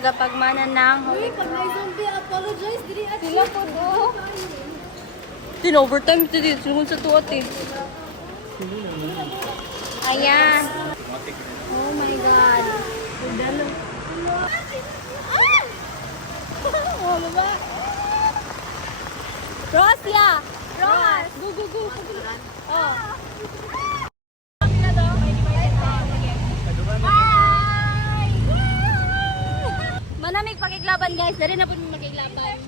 Gapagmana ng Pag may zombie, apologize. Dili at sila po do. Tin-overtime ito dito. Sinunod sa tuwat eh. Ayan. Oh my God. Oh, ba? Rosia! Ros! Go, go, go. Oh. Manamig pakiglaban guys. Dari na po magiglaban.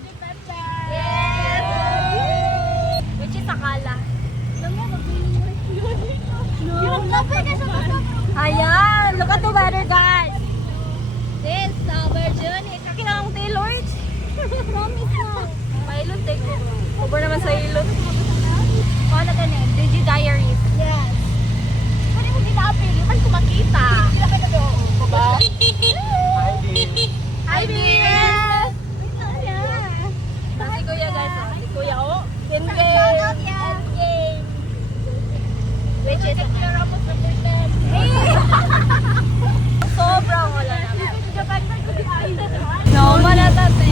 Yes! Which is Akala. Ayan! Look at the weather guys! This summer journey. Kakinang Taylor. Promise na. Pailot eh. Over naman sa ilot. Paano ka na? Digi Diaries. Yes. Pwede mo ginapil. Ipan ko makita. Sila ka na doon. Ba? Hi, BS! Si Kuya guys. Si Kuya o. Game. Which is sobrang wala naman. No, manatate.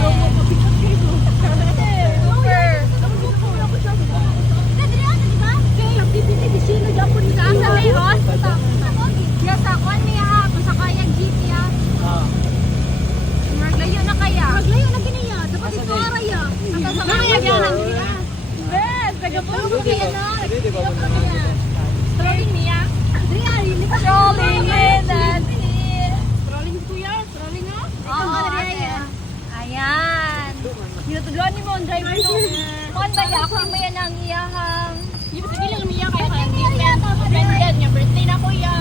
Strolling in and strolling kuya, strolling ha? Ayan. Hinatudluan ni mo ang driver no. Kuan ba ya? Ako yung mayan ang iyahang. Hindi ba sige lang umiyak kaya kaya friend niya, birthday na kuya.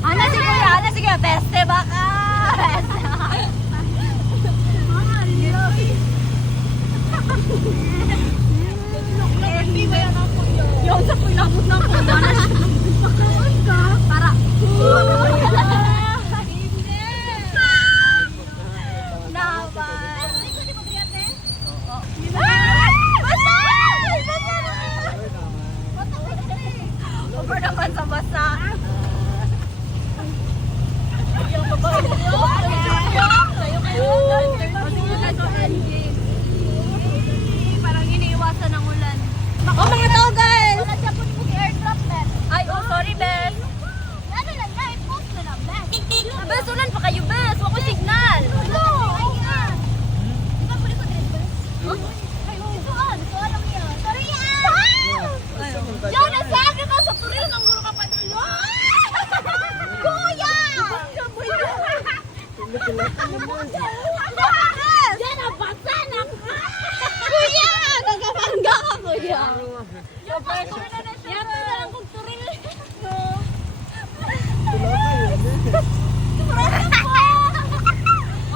Ana si kuya, ana si kuya, beste baka. Yung sa pinabot ng kuya para over naman sa basa. Yung babae parang iniiwasan ng ulan. Oh mga tao guys! Ay, oh sorry bes. Bes, ulan pa kayo bes. Wako signal. Diyan, nasabi ko sa turil ng guro ka pa tulo. Kuya! Diyan, nabasa na ka. Kuya! Nagabangga ka, kuya. Yan na lang kung turil.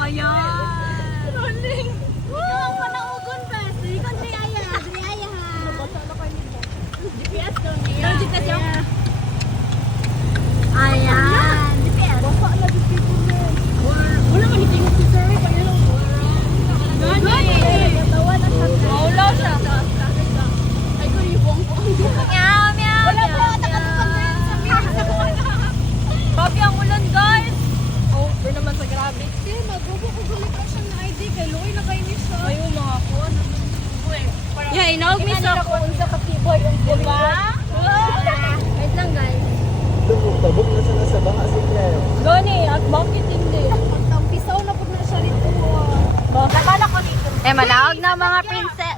Ayan. Rolling. Wow, panaugon pa. Ikon Driaya ha. GPS daw niya. GPS yung. Ayan. GPS. Basa na GPS niya. Wala man hitingin si sir. Kaya lang. Gani. Natawa na siya. Wala siya. Ay ko ibong ko. Meow, meow. Wala po. Grabe ang ulan guys. Oh, pero naman sa grabe. Magubo ko gulit ka siyang ID. Kay Loy na kayo niya siya. Ayaw mga kuwan. Yeah, inawag mi sa ko unsa ka keyboard ang diba? Wait lang guys. Tabok na sana sa baka si Claire. Gani, at bakit hindi? Ang pisaw na po na siya rito. Nakala ko dito. Eh, malawag na mga princess.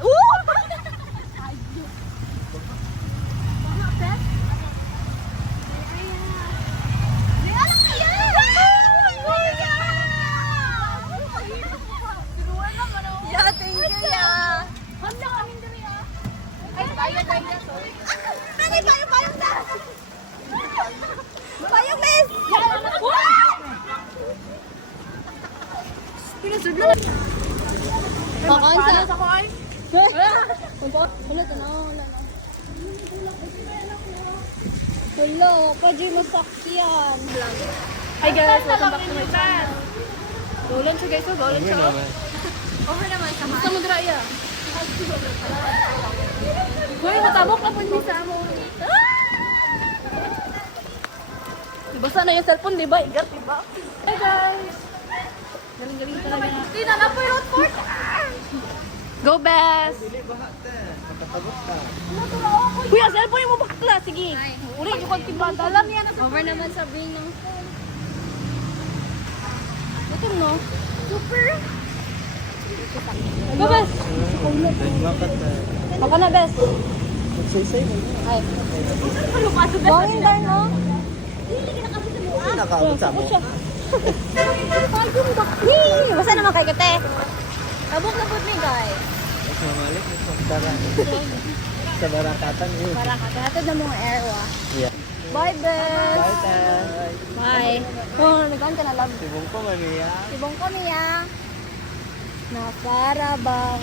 Yeah, thank you, yeah. Handa kami diri ah. Ay, tayo, sorry. Ano payong na? Payong, miss! Pinasudlan. Pakansa. Wala to na, wala na. Wala, pwede mo sakyan. Hi guys, welcome back to my channel. Golan siya guys, golan siya. Over naman sa mga. Gusto mo draya? Hoy, natabok na po niya sa amo. Basa na yung cellphone, di ba? Igat, di ba? Hi guys! Galing galing talaga na. Hindi na lang po yung sport. Go, Bes! Dili baha te. Nakatabok ka. Kuya, cellphone mo bakla. Sige. Uri, yung kagtiban. Alam yan. Over naman sa brain ng phone. Ito no? Super. Go, Bes! Nagmakat te. Ako na, Bes. Magsaysay mo. Ay. Bawin tayo, no? Ay, nakaabot sa mo. Basta naman kay kate. Abok na po ni guys. Mas mamalik. Mas magdara. Sa barakatan yun. Para ka. Hatod na mga airwa. Yeah. Bye, Bes. Bye te. Bye. Oh, nagkaan ka na love. Sibong ko mamiya. Sibong kami, ah. Na para bang